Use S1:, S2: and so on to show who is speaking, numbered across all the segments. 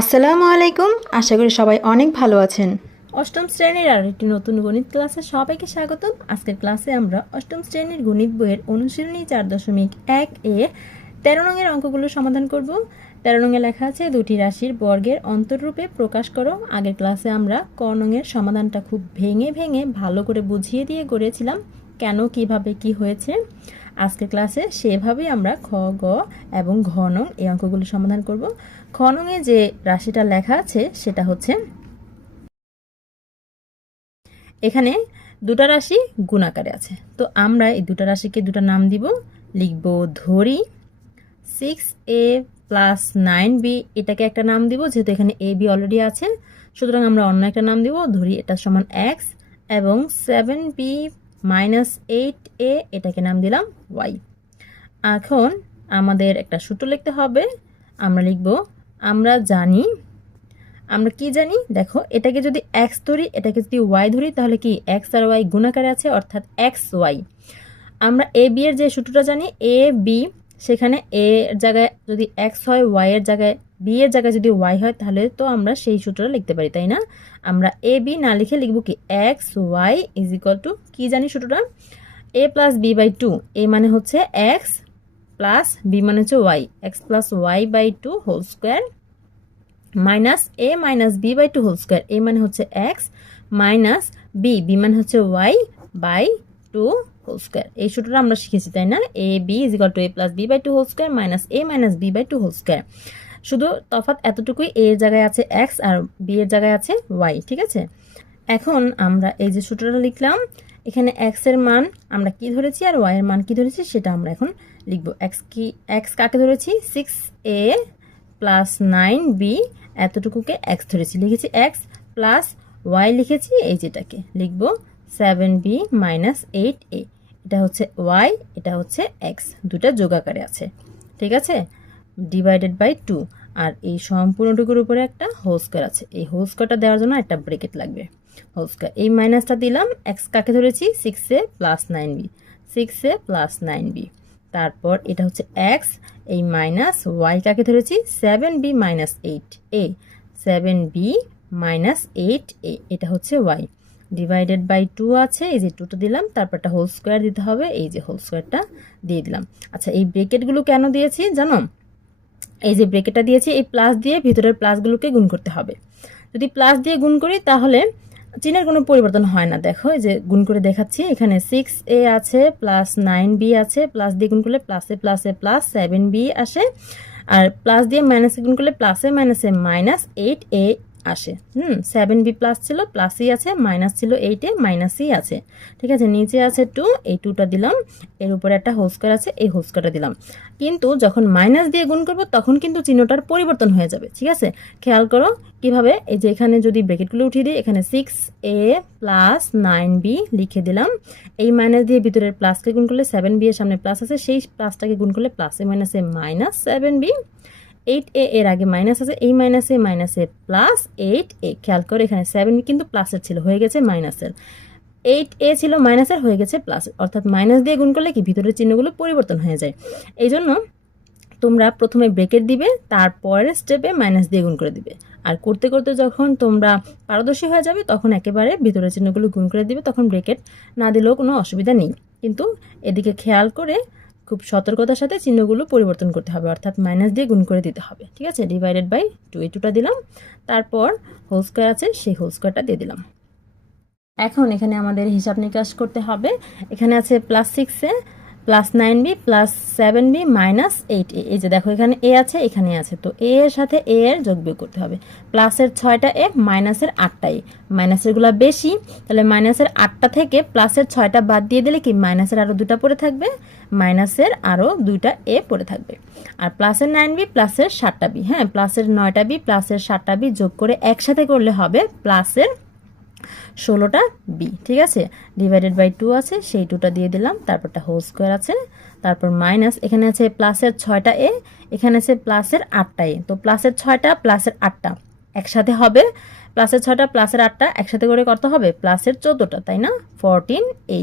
S1: আসসালামু আলাইকুম। আশা করি সবাই অনেক ভালো আছেন।
S2: অষ্টম শ্রেণির আর একটি নতুন গণিত ক্লাসে সবাইকে স্বাগতম। আজকের ক্লাসে আমরা অষ্টম শ্রেণির গণিত বইয়ের অনুশীলনী চার দশমিক এক এ তেরো রঙের অঙ্কগুলো সমাধান করব। তেরো রঙে লেখা আছে, দুটি রাশির বর্গের অন্তররূপে প্রকাশ করো। আগের ক্লাসে আমরা ক রঙের সমাধানটা খুব ভেঙে ভেঙে ভালো করে বুঝিয়ে দিয়ে করেছিলাম। কেন, কীভাবে, কি হয়েছে? ক্লাসে সেভাবেই আমরা খ, গ এবং ঘ নং এই অঙ্কগুলো সমাধান করব। খ নংয়ে যে রাশিটা লেখা আছে সেটা হচ্ছে এখানে দুটা রাশি গুণাকারে আছে। তো আমরা এই দুটা রাশিকে দুটা নাম দিব, লিখব ধরি। Six A plus nine B এটাকে একটা নাম দিব যেহেতু এখানে এ বি অলরেডি আছে। সুতরাং আমরা অন্য একটা নাম দিব, ধরি, এটা সমান এক্স এবং seven B minus eight A এটাকে নাম দিলাম ওয়াই। এখন আমাদের একটা সূত্র লিখতে হবে। আমরা লিখব, আমরা জানি, আমরা কি জানি? দেখো, এটাকে যদি এক্স ধরি, এটাকে যদি ওয়াই ধরি, তাহলে কি এক্স আর ওয়াই গুণাকারে আছে? অর্থাৎ এক্স ওয়াই আমরা এ বি এর যে সূত্রটা জানি এ বি সেখানে এ এর জায়গায় যদি এক্স হয় ওয়াই এর জায়গায় বি এর জায়গায় যদি ওয়াই হয়, তাহলে তো আমরা সেই সূত্রটা লিখতে পারি, তাই না? আমরা এ বি না লিখে লিখব কি? X Y is equal to কী জানি সূত্রটা? A plus B by two A মানে হচ্ছে এক্স প্লাস বি মানে হচ্ছে Y X plus Y by two whole square minus A minus B by two whole square A মানে হচ্ছে X minus B B মানে হচ্ছে Y by two whole square এই সূত্রটা আমরা শিখেছি, তাই না? A B is equal to A plus B by two whole square minus A minus B by two whole square শুধু তফাৎ এতটুকুই, এ এর জায়গায় আছে এক্স আর বি এর জায়গায় আছে ওয়াই, ঠিক আছে? এখন আমরা এই যে সূত্রটা লিখলাম, এখানে এক্সের মান আমরা কি ধরেছি আর ওয়াই এর মান কি ধরেছি সেটা আমরা এখন লিখব। এক্স কি, এক্স কাকে ধরেছি? Six A plus nine B এতটুকুকে X ধরেছি। লিখেছি এক্স প্লাস ওয়াই লিখেছি এই যেটাকে। লিখব seven B minus eight A. এটা হচ্ছে ওয়াই, এটা হচ্ছে এক্স। দুটা যোগাকারে আছে। ঠিক আছে? ডিভাইডেড বাই টু আর এই সম্পূর্ণটুকুর উপরে একটা হোল স্কোয়ার আছে। এই হোল স্কোয়ারটা দেওয়ার জন্য একটা ব্রেকেট লাগবে। হোল স্কোয়ার এই মাইনাসটা দিলাম এক্স কাকে ধরেছি? Six A plus nine B six A plus nine B তারপর এটা হচ্ছে এক্স এই মাইনাস ওয়াই কাকে ধরেছি? Seven B minus eight A seven B minus eight A এটা হচ্ছে ওয়াই ডিভাইডেড বাই টু আছে, এই যে টুটা দিলাম, তারপরটা হোল স্কোয়ার দিতে হবে, এই যে হোল স্কোয়ারটা দিয়ে দিলাম। আচ্ছা এই ব্রেকেটগুলো কেন দিয়েছি জানো? এই যে ব্রেকেটটা দিয়েছি, এই প্লাস দিয়ে ভিতরের প্লাসগুলোকে গুণ করতে হবে। যদি প্লাস দিয়ে গুণ করি, তাহলে চিনের কোনো পরিবর্তন হয় না। দেখো, এই যে গুণ করে দেখাচ্ছি, এখানে সিক্স এ আছে প্লাস নাইন বি আছে প্লাস দিয়ে গুণ করলে প্লাসে প্লাসে প্লাস সেভেন বি আসে। আর প্লাস দিয়ে মাইনাসে গুণ করলে প্লাসে মাইনাসে মাইনাস এইট এ আসে। হুম সেভেন বি প্লাস ছিল প্লাসই আছে মাইনাস ছিল এইটে মাইনাসই আছে। ঠিক আছে, নিচে আছে টু এই টুটা দিলাম। এর উপরে একটা হোস্কার আছে, এই হোস্কারটা দিলাম। কিন্তু যখন মাইনাস দিয়ে গুণ করব, তখন কিন্তু চিহ্নটার পরিবর্তন হয়ে যাবে। ঠিক আছে? খেয়াল করো, কীভাবে? এই যে এখানে যদি ব্রেকেটগুলো উঠিয়ে দিই, এখানে six A plus nine B লিখে দিলাম। এই মাইনাস দিয়ে ভিতরের প্লাসকে গুণ করলে সেভেন বি এর সামনে প্লাস আছে, সেই প্লাসটাকে গুণ করলে প্লাসে মাইনাসে minus seven B eight A এর আগে মাইনাস আছে, এই মাইনাসে মাইনাসে প্লাস এইট এ খেয়াল করে, এখানে সেভেন কিন্তু প্লাসের ছিল, হয়ে গেছে মাইনাসের এইট এ ছিল মাইনাসের হয়ে গেছে প্লাস অর্থাৎ মাইনাস দিয়ে গুণ করলে কি? ভিতরের চিহ্নগুলো পরিবর্তন হয়ে যায়। এই জন্য তোমরা প্রথমে ব্রেকেট দিবে, তারপরের স্টেপে মাইনাস দিয়ে গুণ করে দিবে। আর করতে করতে যখন তোমরা পারদর্শী হয়ে যাবে, তখন একেবারে ভিতরের চিহ্নগুলো গুণ করে দিবে, তখন ব্রেকেট না দিলেও কোনো অসুবিধা নেই। কিন্তু এদিকে খেয়াল করে খুব সতর্কতার সাথে চিহ্নগুলো পরিবর্তন করতে হবে, অর্থাৎ মাইনাস দিয়ে গুণ করে দিতে হবে, ঠিক আছে? ডিভাইডেড বাই টু এই টুটা দিলাম, তারপর হোল স্কোয়ার আছে, সেই হোল স্কোয়ারটা দিয়ে দিলাম। এখন এখানে আমাদের হিসাব নিকাশ করতে হবে, এখানে আছে প্লাস সিক্সে plus nine B plus seven B minus eight A এই যে দেখো, এখানে এ আছে, এখানে আছে। তো এ এর সাথে এ এর যোগ বিয়োগ করতে হবে। প্লাসের ছয়টা এ মাইনাসের আটটা এ মাইনাসেরগুলো বেশি, তাহলে মাইনাসের আটটা থেকে প্লাসের ছয়টা বাদ দিয়ে দিলে কি মাইনাসের আরও দুটা পড়ে থাকবে? মাইনাসের আরও দুইটা এ পড়ে থাকবে। আর প্লাসের নাইন বি প্লাসের সাতটা বি হ্যাঁ? প্লাসের নয়টা বি প্লাসের সাতটা বি যোগ করে একসাথে করলে হবে প্লাসের ষোলোটা বি ঠিক আছে? ডিভাইডেড বাই টু আছে, সেই টুটা দিয়ে দিলাম, তারপরটা হোল স্কোয়ার আছে, তারপর মাইনাস এখানে আছে প্লাসের ছয়টা এ এখানে আছে প্লাসের আটটা এ তো প্লাসের ছয়টা প্লাসের আটটা একসাথে হবে প্লাসের ছয়টা প্লাসের আটটা একসাথে করে করতে হবে? প্লাসের চোদ্দোটা, তাই না? ফোরটিন এ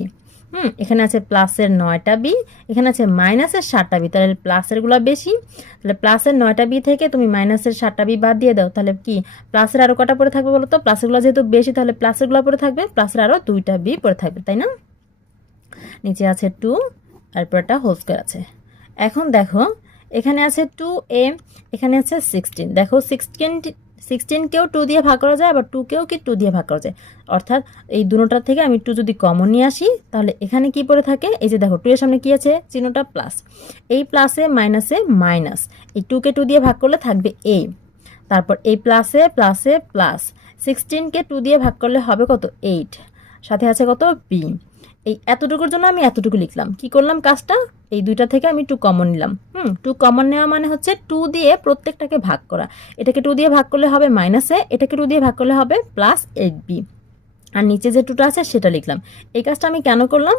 S2: হুম। এখানে আছে প্লাসের নয়টা বি, এখানে আছে মাইনাসের সাতটা বি, তাহলে প্লাসেরগুলো বেশি। তাহলে প্লাসের নয়টা বি থেকে তুমি মাইনাসের সাতটা বি বাদ দিয়ে দাও, তাহলে কি? প্লাসের আরও কটা পরে থাকবে বলো তো প্লাসেরগুলো যেহেতু বেশি, তাহলে প্লাসেরগুলো পড়ে থাকবে, প্লাসের আরও দুইটা বি পড়ে থাকবে, তাই না? নিচে আছে টু তারপর একটা হোল স্কোয়ার আছে। এখন দেখো, এখানে আছে টু এ এখানে আছে সিক্সটিন দেখো সিক্সটিন সিক্সটিনকেও টু দিয়ে ভাগ করা যায়, আবার টুকেও কি টু দিয়ে ভাগ করা যায়? অর্থাৎ এই দুটোটার থেকে আমি টু যদি কমন নিয়ে আসি, তাহলে এখানে কি পড়ে থাকে? এই যে দেখো টু এর সামনে কি আছে? চিহ্নটা প্লাস এই প্লাসে মাইনাসে মাইনাস এই টুকে টু দিয়ে ভাগ করলে থাকবে এ তারপর এই প্লাসে প্লাসে প্লাস সিক্সটিনকে টু দিয়ে ভাগ করলে হবে কত? এইট সাথে আছে কত? বি এই এতটুকুর জন্য আমি এতটুকু লিখলাম। কি করলাম কাজটা? এই দুইটা থেকে আমি টু কমন নিলাম। হুম টু কমন নেওয়া মানে হচ্ছে টু দিয়ে প্রত্যেকটাকে ভাগ করা। এটাকে টু দিয়ে ভাগ করলে হবে মাইনাসে এটাকে টু দিয়ে ভাগ করলে হবে প্লাস এইট বি আর নিচে যে টুটা আছে সেটা লিখলাম। এই কাজটা আমি কেন করলাম?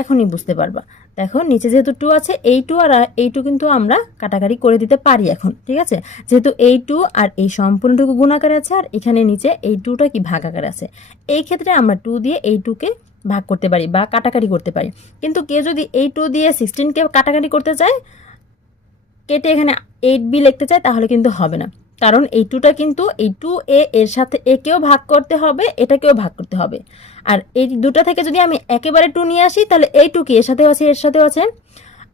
S2: এখনই বুঝতে পারবা। দেখো, নিচে যেহেতু টু আছে, এই টু আর এই টু কিন্তু আমরা কাটাকাটি করে দিতে পারি এখন, ঠিক আছে? যেহেতু এই টু আর এই সম্পূর্ণটুকু গুণাকারে আছে, আর এখানে নিচে এই টুটা কি ভাগ আকারে আছে? এই ক্ষেত্রে আমরা টু দিয়ে এই টুকে ভাগ করতে পারি বা কাটাকাটি করতে পারি। কিন্তু কেউ যদি এই টু দিয়ে সিক্সটিনকে কাটাকাটি করতে চায়, কেটে এখানে এইট বি লিখতে চায়, তাহলে কিন্তু হবে না। কারণ এই টুটা কিন্তু এই টু এ এর সাথে একেও ভাগ করতে হবে এটাকেও ভাগ করতে হবে। আর এই দুটা থেকে যদি আমি একেবারে টু নিয়ে আসি, তাহলে এই টু কি? এর সাথেও আছে, এর সাথেও আছে।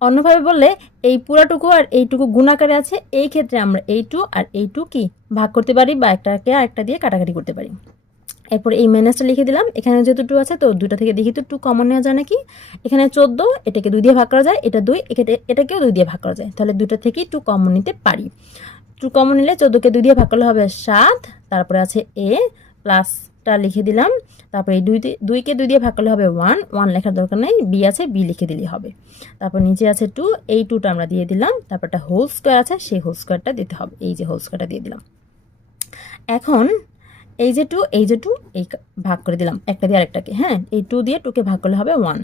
S2: অন্যভাবে বললে, এই পুরাটুকু আর এইটুকু গুণাকারে আছে, এই ক্ষেত্রে আমরা এই টু আর এই টু কি? ভাগ করতে পারি বা একটাকে আরেকটা দিয়ে কাটাকাটি করতে পারি। এরপর এই মাইনাসটা লিখে দিলাম। এখানে যেহেতু টু আছে, তো দুটা থেকে দেখি তো টু কমন নেওয়া যায় নাকি? এখানে চোদ্দ, এটাকে দুই দিয়ে ভাগ করা যায়, এটা দুই এটাকেও দুই দিয়ে ভাগ করা যায়। তাহলে দুটা থেকেই টু কমন নিতে পারি। টু কমন নিলে চোদ্দোকে দুই দিয়ে ভাগ করলে হবে সাত, তারপরে আছে এ প্লাসটা লিখে দিলাম। তারপরে এই দুই দুইকে দুই দিয়ে ভাগ করলে হবে ওয়ান ওয়ান লেখার দরকার নেই বি আছে বি লিখে দিলেই হবে। তারপর নিচে আছে টু এই টুটা আমরা দিয়ে দিলাম। তারপর একটা হোল স্কোয়ার আছে, সেই হোল স্কোয়ারটা দিতে হবে। এই যে হোল স্কোয়ারটা দিয়ে দিলাম। এখন এই যে টু এই যে টু এই ভাগ করে দিলাম। একটা দিয়ে আরেকটাকে হ্যাঁ? এই টু দিয়ে টুকে ভাগ করলে হবে ওয়ান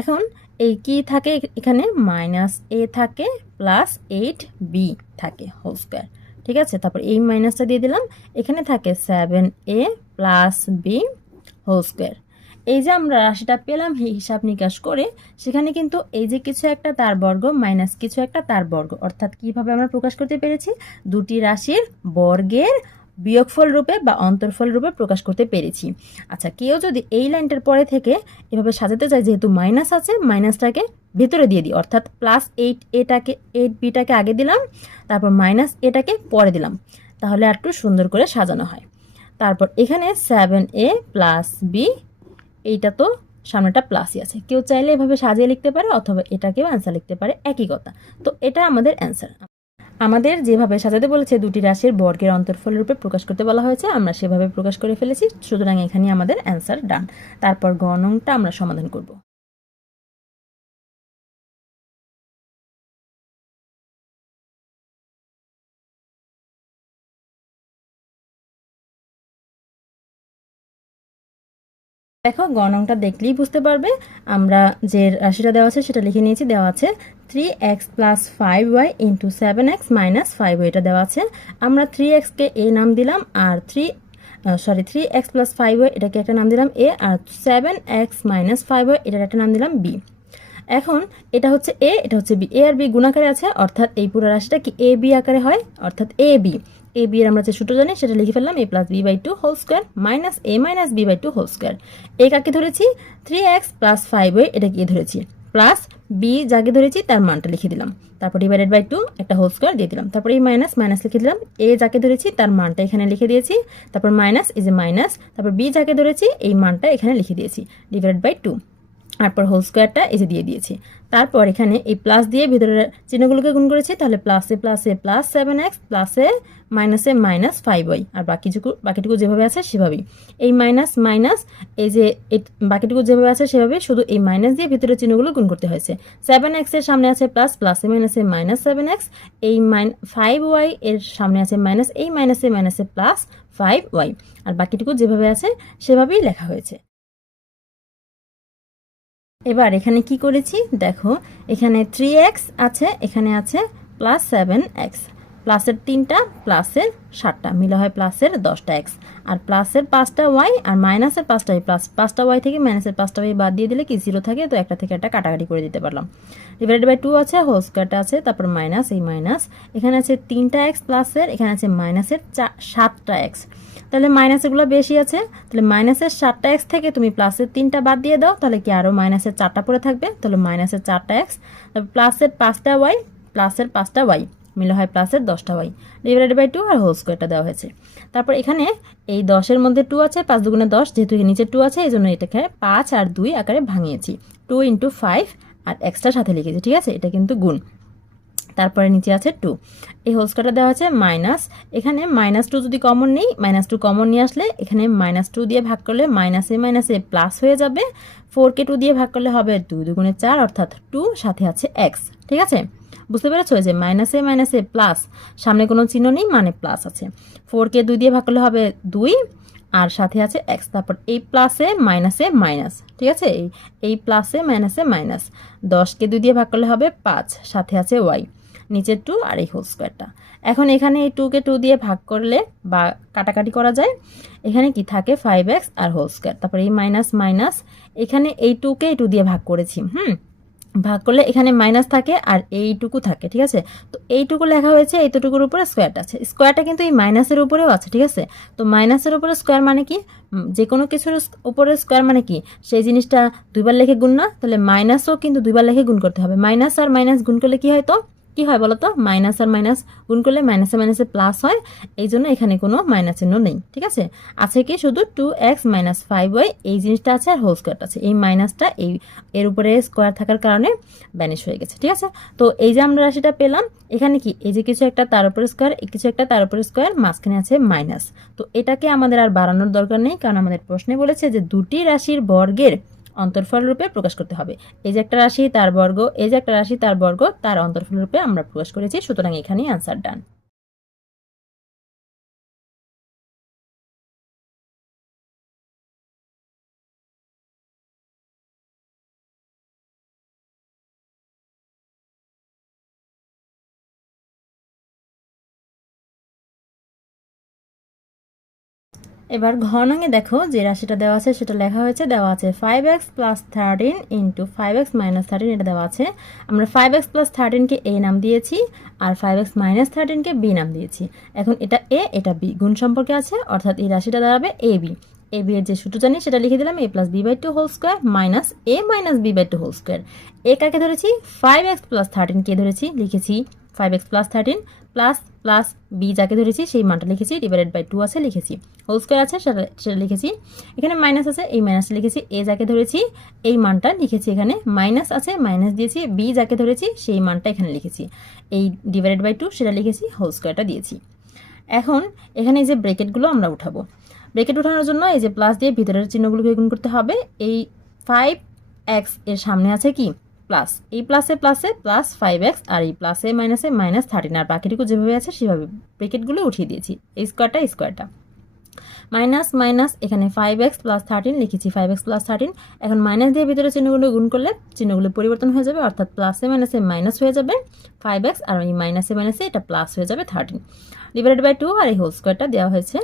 S2: এখন এই কি থাকে এখানে? মাইনাস এ থাকে প্লাস এইট বি থাকে হোল স্কোয়ার ঠিক আছে? তারপর এই মাইনাসটা দিয়ে দিলাম। এখানে থাকে seven A plus B whole square এই যে আমরা রাশিটা পেলাম এই হিসাব নিকাশ করে, সেখানে কিন্তু এই যে কিছু একটা তার বর্গ মাইনাস কিছু একটা তার বর্গ। অর্থাৎ কীভাবে আমরা প্রকাশ করতে পেরেছি? দুটি রাশির বর্গের বিয়োগফল রূপে বা অন্তর্ফল রূপে প্রকাশ করতে পেরেছি। আচ্ছা কেউ যদি এই লাইনটার পরে থেকে এভাবে সাজাতে চায়, যেহেতু মাইনাস আছে, মাইনাসটাকে ভেতরে দিয়ে দিই। অর্থাৎ প্লাস এইট এটাকে এইট বিটাকে আগে দিলাম, তারপর মাইনাস এটাকে পরে দিলাম। তাহলে একটু সুন্দর করে সাজানো হয়। তারপর এখানে সেভেন এ প্লাস বি এইটা তো সামনেটা প্লাসই আছে। কেউ চাইলে এভাবে সাজিয়ে লিখতে পারে, অথবা এটাকেও অ্যান্সার লিখতে পারে। একই কথা। তো এটা আমাদের অ্যান্সার আমাদের যেভাবে সাজাতে বলেছে দুটি রাশির বর্গের অন্তর্ফল রূপে প্রকাশ করতে বলা হয়েছে, আমরা সেভাবে প্রকাশ করে ফেলেছি, সুতরাং এখানে আমাদের অ্যান্সার ডান তারপর গণংটা আমরা সমাধান করব। দেখো গণংটা দেখলেই বুঝতে পারবে, আমরা যে রাশিটা দেওয়া আছে সেটা লিখে নিয়েছি, দেওয়া আছে three X plus five Y into seven X minus five এটা দেওয়া আছে। আমরা থ্রি এক্সকে এ নাম দিলাম, আর three sorry three X plus five Y এটাকে একটা নাম দিলাম A R seven X minus five Y এটার একটা নাম দিলাম বি এখন এটা হচ্ছে এ এটা হচ্ছে বি এ আর বি গুণাকারে আছে, অর্থাৎ এই পুরো রাশিটা কি এ বি আকারে হয়? অর্থাৎ এ বি এ বি এর আমরা যে সূত্র জানি, সেটা লিখে ফেললাম A plus B by two whole square minus A minus B by two whole square A কাকে ধরেছি? Three X plus five Y এটা কি ধরেছি। প্লাস বি যাকে ধরেছি, তার মানটা লিখে দিলাম। তারপর ডিভাইডেড বাই টু একটা হোল স্কোয়ার দিয়ে দিলাম। তারপর এই মাইনাস মাইনাস লিখে দিলাম। এ যাকে ধরেছি, তার মানটা এখানে লিখে দিয়েছি। তারপর মাইনাস ইজ এ মাইনাস তারপর বি যাকে ধরেছি, এই মানটা এখানে লিখে দিয়েছি। ডিভাইডেড বাই টু তারপর হোল স্কোয়ারটা এসে দিয়ে দিয়েছি। তারপর এখানে এই প্লাস দিয়ে ভিতরের চিহ্নগুলোকে গুণ করেছি, তাহলে প্লাসে প্লাসে প্লাস সেভেন এক্স প্লাসে মাইনাসে মাইনাস ফাইভ ওয়াই আর বাকিটুকু বাকিটুকু যেভাবে আছে সেভাবেই। এই মাইনাস মাইনাস এই যে বাকিটুকু যেভাবে আছে সেভাবে শুধু এই মাইনাস দিয়ে ভিতরের চিহ্নগুলো গুণ করতে হয়েছে। সেভেন এক্সের সামনে আছে প্লাস প্লাসে মাইনাসে মাইনাস সেভেন এক্স এই মাইন ফাইভ ওয়াই এর সামনে আছে মাইনাস এই মাইনাসে মাইনাসে প্লাস ফাইভ ওয়াই আর বাকিটুকু যেভাবে আছে সেভাবেই লেখা হয়েছে। এবার এখানে কি করেছি? দেখো, এখানে থ্রি এক্স আছে, এখানে আছে প্লাস সেভেন এক্স প্লাসের তিনটা প্লাসের সাতটা। মিলে হয় প্লাসের দশটা এক্স আর প্লাসের পাঁচটা ওয়াই আর মাইনাসের পাঁচটা ওয়াই প্লাস পাঁচটা ওয়াই থেকে মাইনাসের পাঁচটা ওয়াই বাদ দিয়ে দিলে কি জিরো থাকে? তো একটা থেকে একটা কাটাকাটি করে দিতে পারলাম। ডিভাইডেড বাই টু আছে হোল স্কোয়ারটা আছে, তারপর মাইনাস এই মাইনাস এখানে আছে তিনটা এক্স প্লাসের এখানে আছে মাইনাসের চা সাতটা এক্স তাহলে মাইনাসেরগুলো বেশি আছে, তাহলে মাইনাসের সাতটা এক্স থেকে তুমি প্লাসের তিনটা বাদ দিয়ে দাও, তাহলে কি আরও মাইনাসের চারটা পড়ে থাকবে? তাহলে মাইনাসের চারটা এক্স প্লাসের পাঁচটা ওয়াই প্লাসের পাঁচটা ওয়াই মিলে হয় প্লাসের দশটা ওয়াই ডিভাইডেড বাই টু আর হোল স্কোয়ারটা দেওয়া হয়েছে। তারপর এখানে এই দশের মধ্যে টু আছে, পাঁচ দুগুণে দশ, যেহেতু নিচে টু আছে, এই জন্য এটাকে পাঁচ আর দুই আকারে ভাঙিয়েছি। টু ইন্টু ফাইভ আর এক্সট্রা সাথে লিখেছি, ঠিক আছে? এটা কিন্তু গুণ। তারপরে নিচে আছে টু এই হোল স্কোয়ারটা দেওয়া আছে মাইনাস এখানে মাইনাস টু যদি কমন নেই মাইনাস টু কমন নিয়ে আসলে এখানে মাইনাস টু দিয়ে ভাগ করলে মাইনাসে মাইনাসে প্লাস হয়ে যাবে। ফোরকে টু দিয়ে ভাগ করলে হবে দুই দুগুণে চার, অর্থাৎ টু সাথে আছে এক্স ঠিক আছে? বুঝতে পেরেছ যে মাইনাসে মাইনাসে প্লাস সামনে কোনো চিহ্ন নেই মানে প্লাস আছে। ফোরকে দুই দিয়ে ভাগ করলে হবে দুই, আর সাথে আছে এক্স তারপর এই প্লাসে মাইনাসে মাইনাস ঠিক আছে? এই এই প্লাসে মাইনাসে মাইনাস দশকে দুই দিয়ে ভাগ করলে হবে পাঁচ, সাথে আছে ওয়াই নিচের টু আর এই হোল স্কোয়ারটা এখন এখানে এই টুকে টু দিয়ে ভাগ করলে বা কাটাকাটি করা যায়, এখানে কি থাকে? ফাইভ এক্স আর হোল স্কোয়ার তারপরে এই মাইনাস মাইনাস এখানে এই টুকে এই টু দিয়ে ভাগ করেছি, হুম? ভাগ করলে এখানে মাইনাস থাকে আর এইটুকু থাকে, ঠিক আছে? তো এইটুকু লেখা হয়েছে এইটুকুর উপরে স্কোয়ারটা আছে। স্কোয়ারটা কিন্তু এই মাইনাসের উপরেও আছে, ঠিক আছে? তো মাইনাসের উপরে স্কোয়ার মানে কি? যে কোনো কিছুর উপরে স্কোয়ার মানে কি? সেই জিনিসটা দুইবার লেখে গুণ না, তাহলে মাইনাসও কিন্তু দুইবার লেখে গুণ করতে হবে। মাইনাস আর মাইনাস গুণ করলে কি হয় তো? কি হয় বলো তো মাইনাস আর মাইনাস গুণ করলে মাইনাসে মাইনাসে প্লাস হয় এই জন্য এখানে কোনো মাইনাস চিহ্ন নেই, ঠিক আছে? আছে কি শুধু two X minus five Y এই জিনিসটা আছে আর হোল স্কোয়ারটা আছে। এই মাইনাসটা এই, এর উপরে স্কোয়ার থাকার কারণে ব্যানিশ হয়ে গেছে, ঠিক আছে? তো এই যে আমরা রাশিটা পেলাম, এখানে কি? এই যে কিছু একটা তার উপরে স্কোয়ার কিছু একটা তার উপরে স্কোয়ার মাঝখানে আছে মাইনাস তো এটাকে আমাদের আর বাড়ানোর দরকার নেই, কারণ আমাদের প্রশ্নে বলেছে যে দুটি রাশির বর্গের অন্তর্ফল রূপে প্রকাশ করতে হবে। এই যে একটা রাশি, তার বর্গ, এই যে একটা রাশি, তার বর্গ, তার অন্তর্ফল রূপে আমরা প্রকাশ করেছি, সুতরাং এখানেই আনসার ডান এবার ঘনঙে দেখো, যে রাশিটা দেওয়া আছে সেটা লেখা হয়েছে, দেওয়া আছে five X plus thirteen into five X minus thirteen এটা দেওয়া আছে। আমরা ফাইভ এক্স প্লাস থার্টিনকে এ নাম দিয়েছি, আর ফাইভ এক্স মাইনাস থার্টিনকে বি নাম দিয়েছি। এখন এটা এ এটা বি গুণ সম্পর্কে আছে, অর্থাৎ এই রাশিটা দাঁড়াবে এ বি এ বি এর যে সূত্র জানি, সেটা লিখে দিলাম A plus B by two whole square minus A minus B by two whole square A কাকে ধরেছি? ফাইভ এক্স প্লাস থার্টিন কে ধরেছি, লিখেছি five X plus thirteen plus plus B যাকে ধরেছি, সেই মানটা লিখেছি ডিভাইডেড বাই টু আছে, লিখেছি। হোল স্কোয়ার আছে, সেটা সেটা লিখেছি। এখানে মাইনাস আছে, এই মাইনাসটা লিখেছি। এ যাকে ধরেছি, এই মানটা লিখেছি এখানে। মাইনাস আছে মাইনাস দিয়েছি। বি যাকে ধরেছি, সেই মানটা এখানে লিখেছি। এই ডিভাইডেড বাই টু সেটা লিখেছি হোল স্কোয়ারটা দিয়েছি। এখন, এখানে যে ব্রেকেটগুলো আমরা উঠাবো। ব্রেকেট উঠানোর জন্য এই যে প্লাস দিয়ে ভিতরের চিহ্নগুলোকে গুণ করতে হবে। এই ফাইভ এক্সের সামনে আছে কি? প্লাস এই প্লাসে প্লাসে প্লাস ফাইভ এক্স আর এই প্লাসে মাইনাসে মাইনাস থার্টিন আর বাকিটুকু যেভাবে আছে সেভাবে ব্রেকেটগুলো উঠিয়ে দিয়েছি। এই স্কোয়ারটা স্কোয়ারটা মাইনাস মাইনাস এখানে ফাইভ এক্স প্লাস থার্টিন লিখেছি ফাইভ এক্স প্লাস থার্টিন এখন মাইনাস দিয়ে ভিতরে চিহ্নগুলো গুণ করলে চিহ্নগুলো পরিবর্তন হয়ে যাবে, অর্থাৎ প্লাসে মাইনাসে মাইনাস হয়ে যাবে ফাইভ এক্স আর এই মাইনাসে মাইনাসে এটা প্লাস হয়ে যাবে থার্টিন ডিভাইডেড বাই টু আর এই হোল স্কোয়ারটা দেওয়া হয়েছে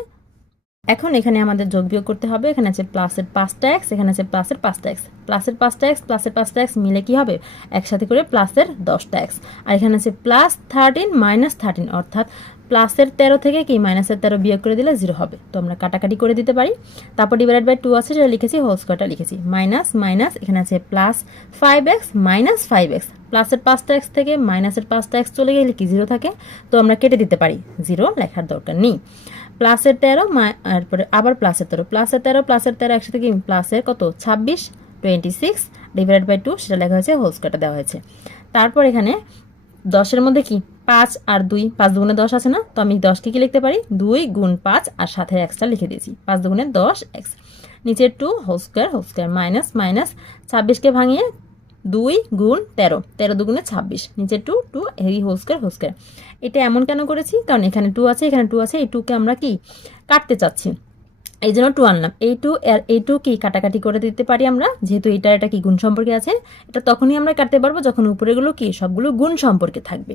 S2: এখন এখানে আমাদের যোগ বিয়োগ করতে হবে। এখানে আছে প্লাসের পাঁচটা এক্স এখানে আছে প্লাসের পাঁচটা এক্স প্লাসের পাঁচটা এক্স প্লাসের পাঁচটা এক্স মিলে কি হবে? একসাথে করে প্লাসের দশটা এক্স আর এখানে আছে প্লাস থার্টিন মাইনাস থার্টিন অর্থাৎ প্লাসের তেরো থেকে কি মাইনাসের তেরো বিয়োগ করে দিলে জিরো হবে। তো আমরা কাটাকাটি করে দিতে পারি। তারপর ডিভাইড বাই টু আছে, সেটা লিখেছি হোল স্কোয়ারটা লিখেছি। মাইনাস মাইনাস এখানে আছে plus five X minus five X প্লাসের পাঁচটা এক্স থেকে মাইনাসের পাঁচটা এক্স চলে গেলে কি জিরো থাকে? তো আমরা কেটে দিতে পারি। জিরো লেখার দরকার নেই। প্লাসের তেরো তারপরে আবার প্লাসের তেরো। প্লাসের তেরো প্লাসের তেরো একসাথে কি প্লাসের কত? ছাব্বিশ, twenty six divided by two সেটা লেখা হয়েছে হোল স্কোয়ারটা দেওয়া হয়েছে। তারপর এখানে দশের মধ্যে কি? পাঁচ আর দুই, পাঁচ দুগুণে দশ আছে না? তো আমি দশকে কি লিখতে পারি? দুই গুণ পাঁচ আর সাথে এক্সট্রা লিখে দিয়েছি। পাঁচ দুগুণে দশ এক্স নিচে two whole square whole square minus minus ছাব্বিশকে ভাঙিয়ে দুই গুণ তেরো। তেরো দুগুণে ছাব্বিশ। নিচে টু টু এই স্কোয়ার হোল এটা এমন কেন করেছি? কারণ এখানে টু আছে, এখানে টু আছে। এই টুকে আমরা কি? কাটতে চাচ্ছি। এই জন্য টু আনলাম। এই টু এই টু কি কাটাকাটি করে দিতে পারি আমরা? যেহেতু এটা এটা কি গুণ সম্পর্কে আছে? এটা তখনই আমরা কাটতে পারব যখন উপরেগুলো কি? সবগুলো গুণ সম্পর্কে থাকবে।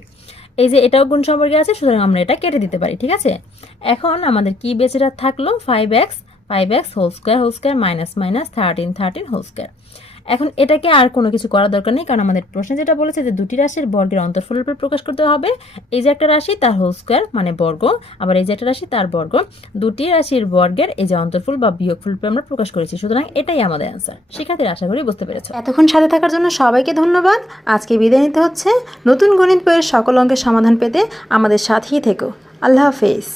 S2: এই যে এটাও গুণ সম্পর্কে আছে, সুতরাং আমরা এটা কেটে দিতে পারি, ঠিক আছে? এখন আমাদের কি বেঁচেটা থাকল? Five x five x whole square whole square minus minus thirteen thirteen whole square এখন এটাকে আর কোনো কিছু করার দরকার নেই, কারণ আমাদের প্রশ্নে যেটা বলেছে যে দুটি রাশির বর্গের অন্তর্ফলের উপর প্রকাশ করতে হবে। এই যে একটা রাশি, তার হোল স্কোয়ার মানে বর্গ, আবার এই যে একটা রাশি, তার বর্গ। দুটি রাশির বর্গের এই যে অন্তর্ফুল বা বিয়োগফল রূপে আমরা প্রকাশ করেছি, সুতরাং এটাই আমাদের অ্যান্সার শিক্ষার্থীরা আশা করি বুঝতে পেরেছ।
S1: এতক্ষণ সাথে থাকার জন্য সবাইকে ধন্যবাদ। আজকে বিদায় নিতে হচ্ছে নতুন গণিত বইয়ের সকল অঙ্কের সমাধান পেতে আমাদের সাথেই থেকো। আল্লাহ হাফেজ।